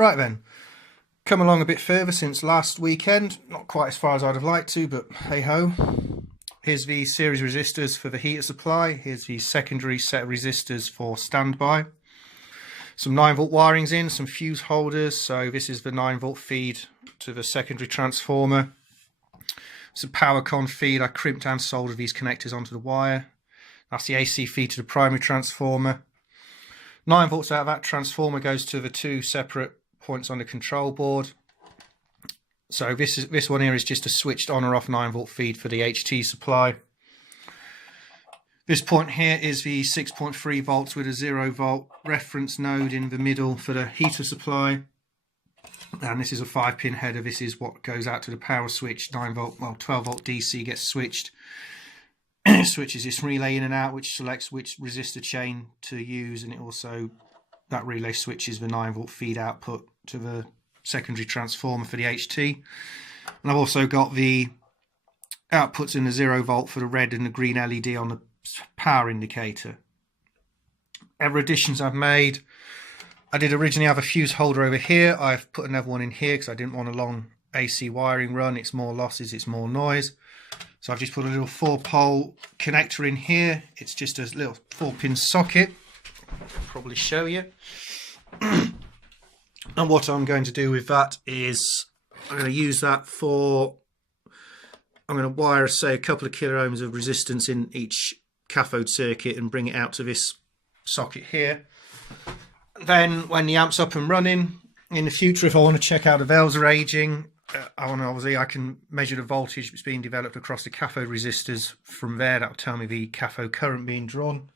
Right then, come along a bit further since last weekend. Not quite as far as I'd have liked to, but hey ho. Here's the series resistors for the heater supply. Here's the secondary set of resistors for standby. Some 9-volt wirings in, some fuse holders. So this is the 9-volt feed to the secondary transformer. Some power con feed. I crimped and soldered these connectors onto the wire. That's the AC feed to the primary transformer. 9 volts out of that transformer goes to the two separate points on the control board. So this one here is just a switched on or off 9-volt feed for the HT supply. This point here is the 6.3 volts with a 0-volt reference node in the middle for the heater supply. And this is a 5-pin header. This is what goes out to the power switch. 12-volt DC gets switched. It switches this relay in and out, which selects which resistor chain to use, and it also, that relay switches the 9-volt feed output to the secondary transformer for the HT. And I've also got the outputs in the 0-volt for the red and the green LED on the power indicator. Other additions I've made, I did originally have a fuse holder over here. I've put another one in here because I didn't want a long AC wiring run. It's more losses, it's more noise. So I've just put a little 4-pole connector in here. It's just a little 4-pin socket. I'll probably show you. And what I'm going to do with that is I'm going to use that for, I'm going to wire, say, a couple of kilo ohms of resistance in each cathode circuit and bring it out to this socket here. Then when the amp's up and running, in the future, if I want to check how the valves are aging, obviously I can measure the voltage that's being developed across the cathode resistors from there. That will tell me the cathode current being drawn.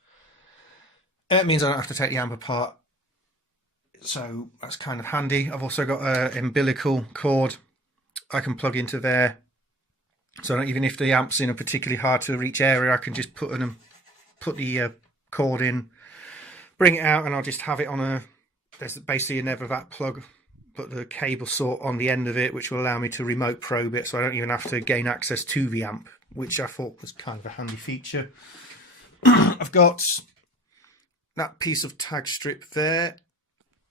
It means I don't have to take the amp apart, so that's kind of handy. I've also got an umbilical cord I can plug into there, so even if the amp's in a particularly hard to reach area, I can just put the cord in, bring it out, and I'll just have it on there's basically a never that plug, put the cable sort on the end of it, which will allow me to remote probe it, so I don't even have to gain access to the amp, which I thought was kind of a handy feature. I've got that piece of tag strip there.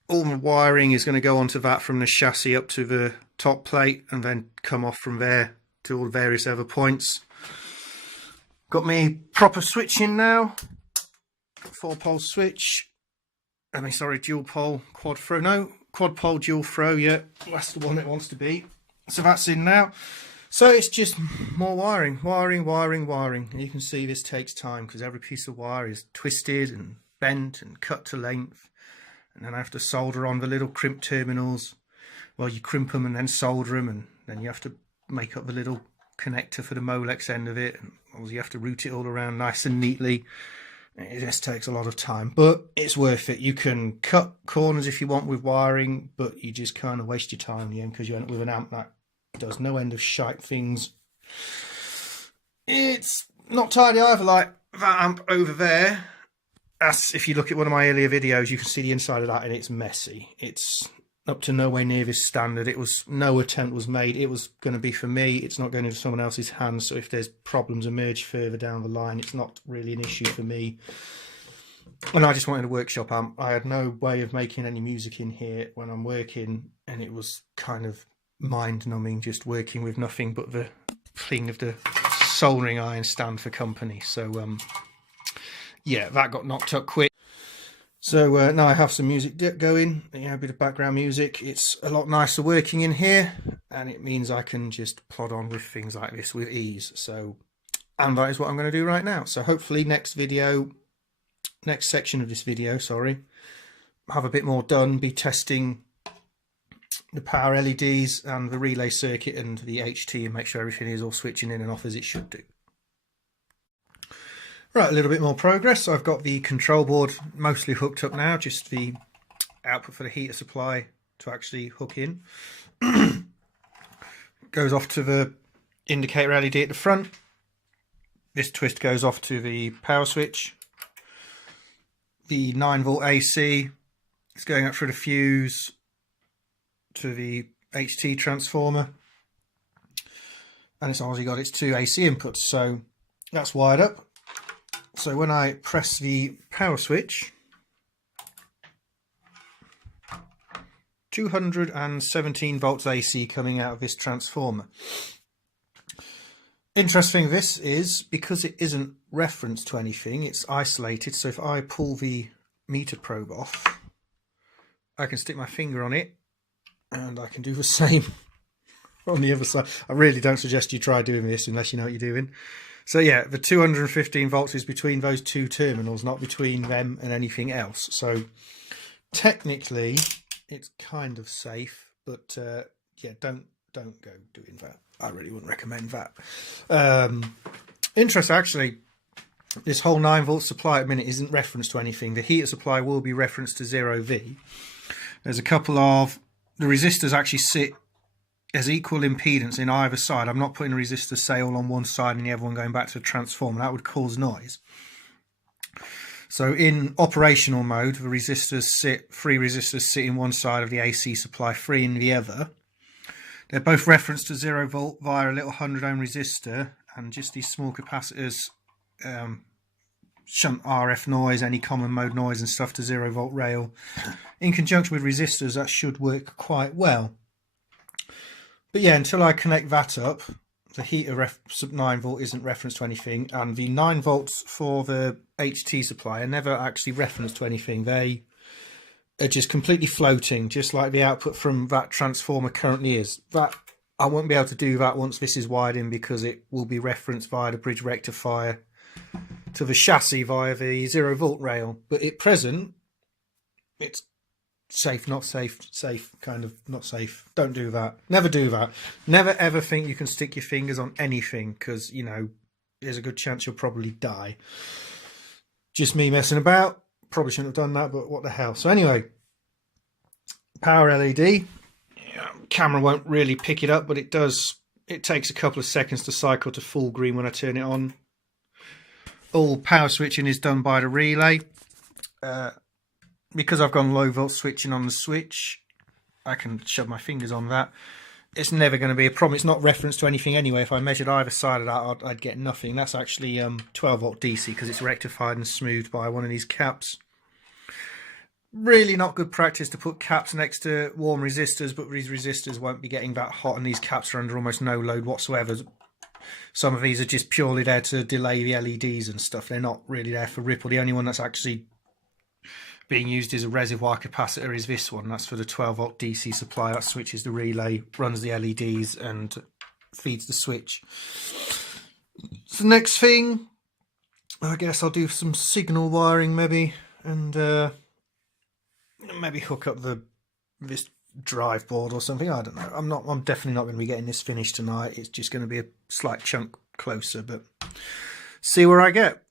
All the wiring is going to go onto that from the chassis up to the top plate and then come off from there to all the various other points. Got me proper switching now. 4-pole switch. Dual pole quad throw. No, quad pole dual throw. Yeah, that's the one it wants to be. So that's in now. So it's just more wiring. And you can see this takes time because every piece of wire is twisted and bent and cut to length. And then I have to solder on the little crimp terminals. Well, you crimp them and then solder them, and then you have to make up the little connector for the Molex end of it. And you have to route it all around nice and neatly. It just takes a lot of time, but it's worth it. You can cut corners if you want with wiring, but you just kind of waste your time in the end because you end up with an amp that does no end of shite things. It's not tidy either, like that amp over there. As if you look at one of my earlier videos, you can see the inside of that and it's messy. It's up to nowhere near this standard. No attempt was made. It was going to be for me. It's not going into someone else's hands. So if there's problems emerge further down the line, it's not really an issue for me. And I just wanted a workshop amp. I had no way of making any music in here when I'm working, and it was kind of mind-numbing just working with nothing but the thing of the soldering iron stand for company. So yeah, that got knocked up quick. So now I have some music going, a bit of background music. It's a lot nicer working in here, and it means I can just plod on with things like this with ease. So, and that is what I'm going to do right now. So hopefully next section of this video, have a bit more done, be testing the power LEDs and the relay circuit and the HT and make sure everything is all switching in and off as it should do. Right, a little bit more progress. So I've got the control board mostly hooked up now, just the output for the heater supply to actually hook in. Goes off to the indicator LED at the front. This twist goes off to the power switch. The 9-volt AC is going up through the fuse to the HT transformer. And it's obviously got its two AC inputs, so that's wired up. So when I press the power switch, 217 volts AC coming out of this transformer. Interesting, this is because it isn't referenced to anything, it's isolated. So if I pull the meter probe off, I can stick my finger on it and I can do the same on the other side. I really don't suggest you try doing this unless you know what you're doing. So yeah, the 215 volts is between those two terminals, not between them and anything else. So technically it's kind of safe, but yeah, don't go doing that. I really wouldn't recommend that. Interesting, actually, this whole 9 volt supply at the minute isn't referenced to anything. The heater supply will be referenced to 0V. There's a couple of the resistors actually sit as equal impedance in either side. I'm not putting a resistor, say, all on one side and the other one going back to the transformer. That would cause noise. So in operational mode, the resistors sit, 3 resistors sit in one side of the AC supply, 3 in the other. They're both referenced to 0 volt via a little 100 ohm resistor, and just these small capacitors shunt RF noise, any common mode noise and stuff to 0 volt rail. In conjunction with resistors, that should work quite well. But yeah, until I connect that up, the heater 9 volt isn't referenced to anything, and the 9 volts for the HT supply are never actually referenced to anything. They are just completely floating, just like the output from that transformer currently is. That I won't be able to do that once this is wired in, because it will be referenced via the bridge rectifier to the chassis via the 0 volt rail. But at present, it's safe, not safe, safe, kind of not safe. Don't do that. Never do that. Never ever think you can stick your fingers on anything, because, you know, there's a good chance you'll probably die. Just me messing about. Probably shouldn't have done that, but what the hell. So anyway, power LED. Camera won't really pick it up, but it does. It takes a couple of seconds to cycle to full green when I turn it on. All power switching is done by the relay. Because I've gone low volt switching on the switch, I can shove my fingers on that. It's never going to be a problem. It's not referenced to anything anyway. If I measured either side of that, I'd get nothing. That's actually 12 volt DC, because it's rectified and smoothed by one of these caps. Really not good practice to put caps next to warm resistors, but these resistors won't be getting that hot, and these caps are under almost no load whatsoever. Some of these are just purely there to delay the LEDs and stuff. They're not really there for ripple. The only one that's actually being used as a reservoir capacitor is this one. That's for the 12 volt DC supply. That switches the relay, runs the LEDs, and feeds the switch. So next thing, I guess I'll do some signal wiring maybe, and maybe hook up this drive board or something. I don't know. I'm definitely not going to be getting this finished tonight. It's just going to be a slight chunk closer, but see where I get.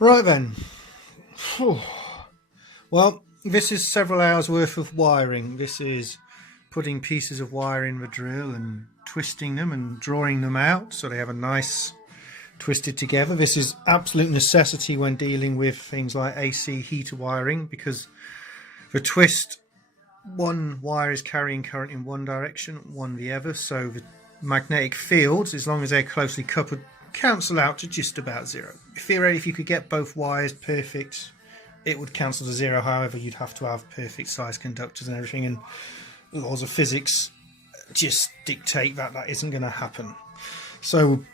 Right then. Well, this is several hours worth of wiring. This is putting pieces of wire in the drill and twisting them and drawing them out so they have a nice twisted together. This is absolute necessity when dealing with things like AC heater wiring, because the twist, one wire is carrying current in one direction, one the other, so the magnetic fields, as long as they're closely coupled, cancel out to just about zero. Theoretically, if you could get both wires perfect, it would cancel to zero. However, you'd have to have perfect size conductors and everything, and laws of physics just dictate that that isn't going to happen. So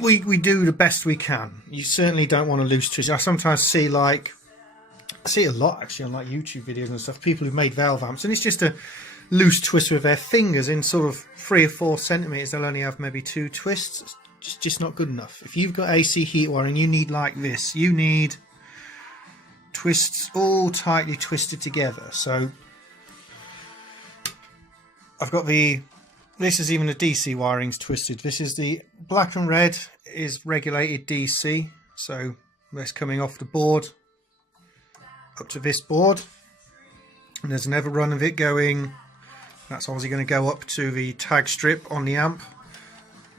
we do the best we can. You certainly don't want to loose twist. I sometimes see, like, I see a lot actually on like YouTube videos and stuff, people who've made valve amps, and it's just a loose twist with their fingers in sort of 3 or 4 centimeters. They'll only have maybe 2 twists. It's just not good enough. If you've got AC heat wiring, you need like this. You need twists all tightly twisted together. So I've got this is even the DC wiring's twisted. This is the black and red is regulated DC. So that's coming off the board up to this board. And there's another run of it going. That's obviously going to go up to the tag strip on the amp.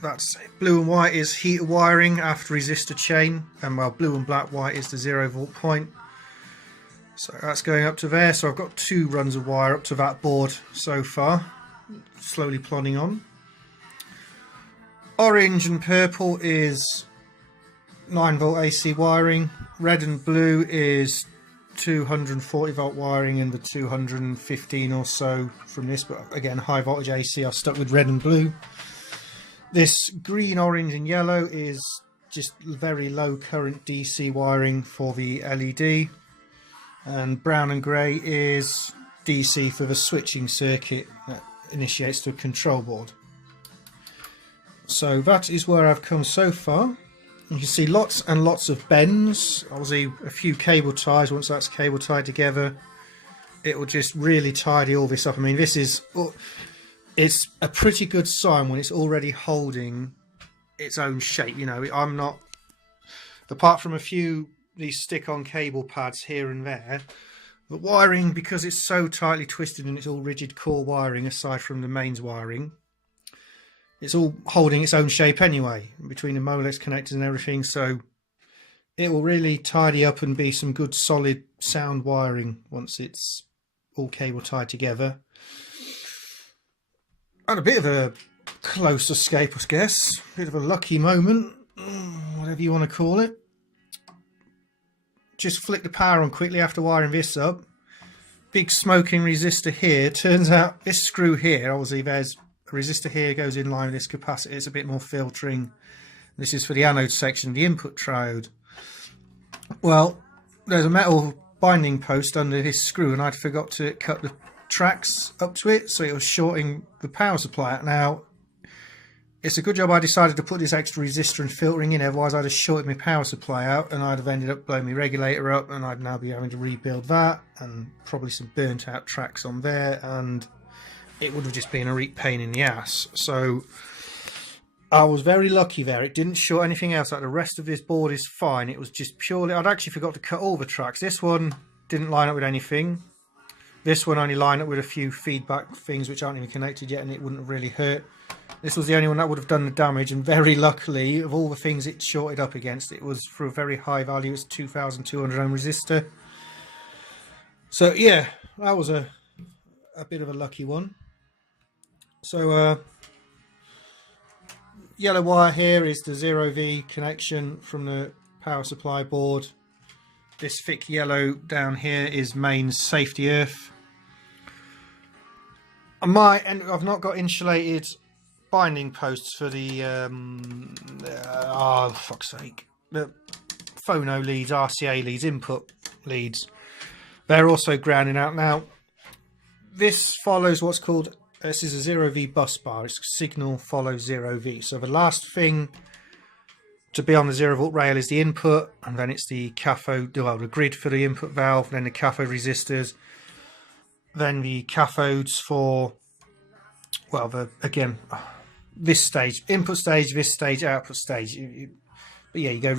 That's blue and white is heater wiring after resistor chain. And well, blue and black white is the 0 volt point. So that's going up to there. So I've got 2 runs of wire up to that board so far. Slowly plodding on. Orange and purple is 9 volt AC wiring. Red and blue is 240 volt wiring and the 215 or so from this, but again high voltage AC. I've stuck with red and blue. This green, orange and yellow is just very low current DC wiring for the LED, and brown and grey is DC for the switching circuit that initiates to a control board. So that is where I've come so far. You can see lots and lots of bends, obviously a few cable ties. Once that's cable tied together, it will just really tidy all this up. I mean, this is, it's a pretty good sign when it's already holding its own shape. You know, I'm not, apart from a few these stick-on cable pads here and there, the wiring, because it's so tightly twisted and it's all rigid core wiring aside from the mains wiring, it's all holding its own shape anyway between the Molex connectors and everything, so it will really tidy up and be some good solid sound wiring once it's all cable tied together. And a bit of a close escape, I guess, a bit of a lucky moment, whatever you want to call it. Just flick the power on quickly after wiring this up. Big smoking resistor here. Turns out this screw here, obviously there's a resistor here, goes in line with this capacitor. It's a bit more filtering. This is for the anode section, the input triode. Well, there's a metal binding post under this screw and I'd forgot to cut the tracks up to it, so it was shorting the power supply out. Now, it's a good job I decided to put this extra resistor and filtering in, otherwise I'd have shorted my power supply out and I'd have ended up blowing my regulator up, and I'd now be having to rebuild that and probably some burnt out tracks on there, and it would have just been a real pain in the ass. So I was very lucky there. It didn't short anything else out. The rest of this board is fine. It was just purely, I'd actually forgot to cut all the tracks. This one didn't line up with anything. This one only lined up with a few feedback things which aren't even connected yet, and it wouldn't have really hurt. This was the only one that would have done the damage, and very luckily, of all the things it shorted up against, it was for a very high value. It's 2,200 ohm resistor. So yeah, that was a bit of a lucky one. So yellow wire here is the 0V connection from the power supply board. This thick yellow down here is mains safety earth. I've not got insulated binding posts for the oh fuck's sake, the phono leads, RCA leads, input leads. They're also grounding out. Now this follows what's called, this is a 0V bus bar. It's signal follows 0V. So the last thing to be on the 0 volt rail is the input, and then it's the cathode, well, the grid for the input valve, then the cathode resistors, then the cathodes for, well, the, again, this stage, input stage, this stage, output stage. But yeah, you go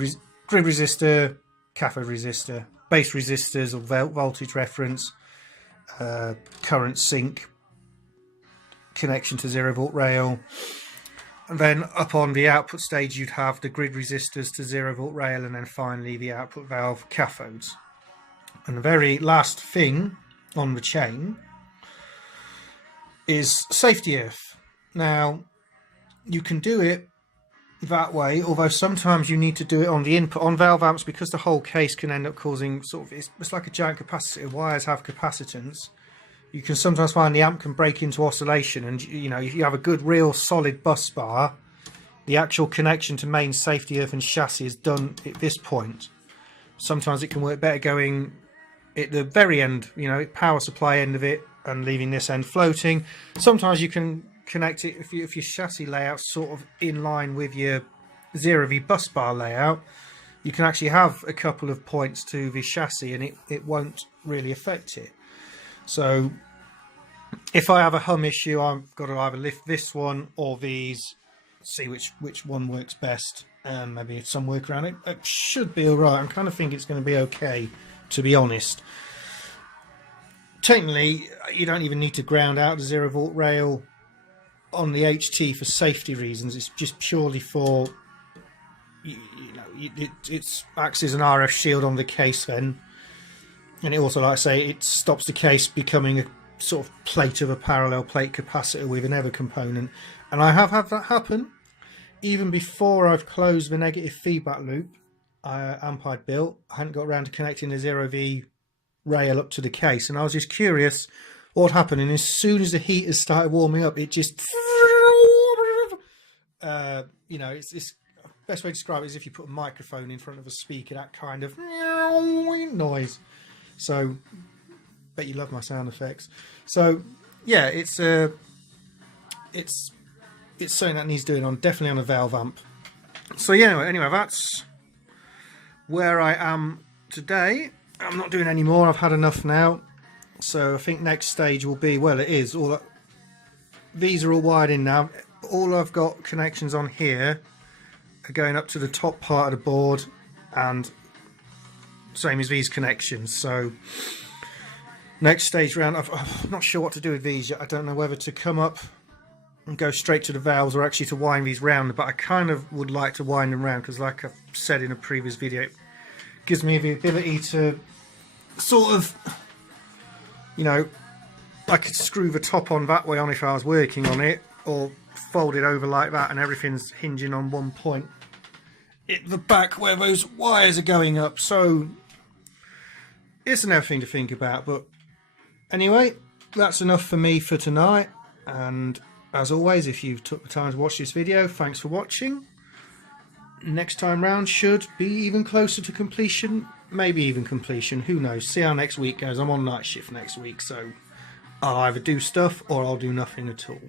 grid resistor, cathode resistor, base resistors or voltage reference, current sink, connection to 0 volt rail. And then up on the output stage you'd have the grid resistors to 0 volt rail, and then finally the output valve cathodes. And the very last thing on the chain is safety earth. Now you can do it that way, although sometimes you need to do it on the input. On valve amps, because the whole case can end up causing sort of, it's like a giant capacitor. Wires have capacitance. You can sometimes find the amp can break into oscillation, and you know, if you have a good real solid bus bar, the actual connection to main safety earth and chassis is done at this point. Sometimes it can work better going at the very end, you know, power supply end of it, and leaving this end floating. Sometimes you can connect it if your chassis layout's sort of in line with your 0V bus bar layout. You can actually have a couple of points to the chassis and it won't really affect it. So if I have a hum issue, I've got to either lift this one or these, see which one works best, and maybe some work around it. It should be alright. I'm kind of thinking it's going to be okay, to be honest. Technically, you don't even need to ground out the 0 volt rail on the HT for safety reasons. It's just purely for, you know, it acts as an RF shield on the case then. And it also, like I say, it stops the case becoming a sort of plate of a parallel plate capacitor with an other component. And I have had that happen even before I've closed the negative feedback loop amp I'd built. I hadn't got around to connecting the 0V rail up to the case, and I was just curious what happened. And as soon as the heaters started warming up, it just you know, it's best way to describe it is if you put a microphone in front of a speaker, that kind of noise. So bet you love my sound effects. So yeah, it's something that needs doing on, definitely on a valve amp. So yeah, anyway, that's where I am today. I'm not doing any more. I've had enough now. So I think next stage will be, well, it is all that, these are all wired in now. All I've got connections on here are going up to the top part of the board, and same as these connections. So next stage round, I'm not sure what to do with these yet. I don't know whether to come up and go straight to the valves or actually to wind these round, but I kind of would like to wind them round because, like I've said in a previous video, it gives me the ability to sort of, you know, I could screw the top on that way on if I was working on it, or fold it over like that and everything's hinging on one point at the back where those wires are going up. So it's another thing to think about. But anyway, that's enough for me for tonight, and as always, if you took the time to watch this video, thanks for watching. Next time round should be even closer to completion, maybe even completion, who knows. See how next week goes. I'm on night shift next week, so I'll either do stuff or I'll do nothing at all.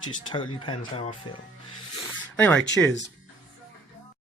Just totally depends how I feel. Anyway, cheers.